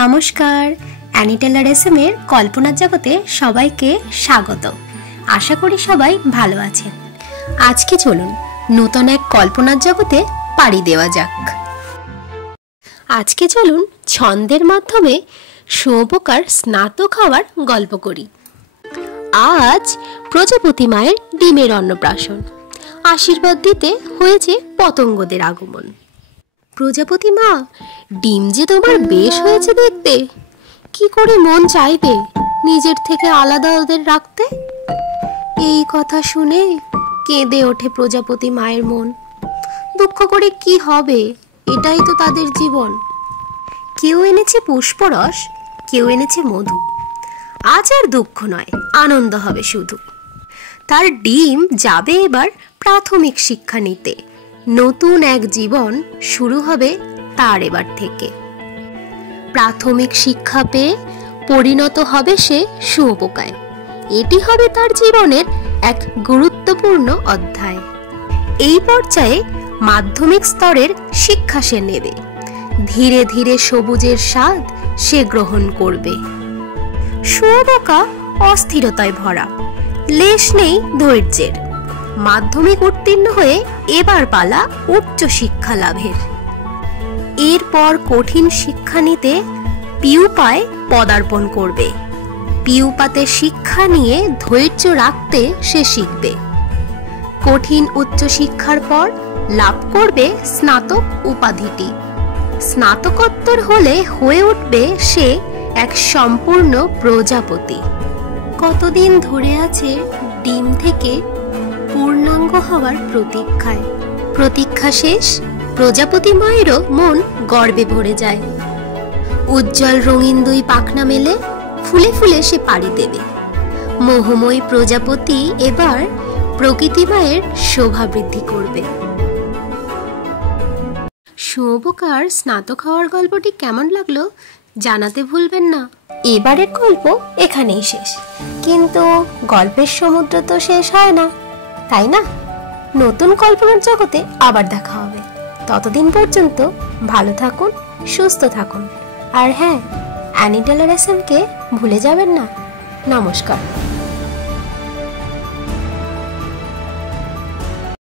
নমস্কার, Annie teller এসএমের কল্পনার জগতে সবাইকে স্বাগত। আশা করি সবাই ভালো আছেন। আজকে চলুন নতুন এক কল্পনার জগতে পাড়ি দেওয়া যাক। আজকে চলুন ছন্দের মাধ্যমে শুঁয়োপোকার স্নাতক হওয়ার গল্প করি। আজ প্রজাপতি মায়ের ডিমের অন্নপ্রাশন। আশীর্বাদ দিতে হয়েছে পতঙ্গদের আগমন। প্রজাপতি মা, ডিম যে তোমার বেশ হয়েছে দেখতে, কি করে মন চাইবে নিজের থেকে আলাদা ওদের রাখতে? এই কথা শুনে কেঁদে ওঠে প্রজাপতি মায়ের মন। দুঃখ করে কি হবে, এটাই তো তাদের জীবন। কেউ এনেছে পুষ্পরস, কেউ এনেছে মধু। আজ আর দুঃখ নয়, আনন্দ হবে শুধু। তার ডিম যাবে এবার প্রাথমিক শিক্ষা নিতে। নতুন এক জীবন শুরু হবে তার এবার থেকে। প্রাথমিক শিক্ষা পেয়ে পরিণত হবে সে শুঁয়োপোকায়। এটি হবে তার জীবনের এক গুরুত্বপূর্ণ অধ্যায়। এই পর্যায়ে মাধ্যমিক স্তরের শিক্ষা সে নেবে। ধীরে ধীরে সবুজের স্বাদ সে গ্রহণ করবে। শুঁয়োপোকা অস্থিরতায় ভরা, লেশ নেই ধৈর্যের। মাধ্যমিক উত্তীর্ণ হয়ে এবার পালা উচ্চ শিক্ষা লাভের। এরপর কঠিন শিক্ষা নিতে পিউপায় পদার্পণ করবে। পিউপাতে শিক্ষা নিয়ে ধৈর্য রাখতে সে শিখবে। কঠিন উচ্চ শিক্ষার পর লাভ করবে স্নাতক উপাধিটি। স্নাতকোত্তর হলে হয়ে উঠবে সে এক সম্পূর্ণ প্রজাপতি। কতদিন ধরে আছে ডিম থেকে পূর্ণাঙ্গ হওয়ার প্রতীক্ষায়। প্রতীক্ষা শেষ, প্রজাপতি মায়েরও মন গর্বে ভরে যায়। উজ্জ্বল রঙিন দুই পাখনা মেলে ফুলে ফুলে সে পাড়ি দেবে। মোহময়ী প্রজাপতি এবার প্রকৃতি মায়ের শোভা বৃদ্ধি করবে। শুঁয়োপোকার স্নাতক হওয়ার গল্পটি কেমন লাগলো জানাতে ভুলবেন না। এবারের গল্প এখানেই শেষ, কিন্তু গল্পের সমুদ্র তো শেষ হয় না, তাই না? নতুন কল্পনার জগতে আবার দেখা হবে। ততদিন পর্যন্ত ভালো থাকুন, সুস্থ থাকুন। আর হ্যাঁ, অ্যানি টেলার এসএমকে ভুলে যাবেন না। নমস্কার।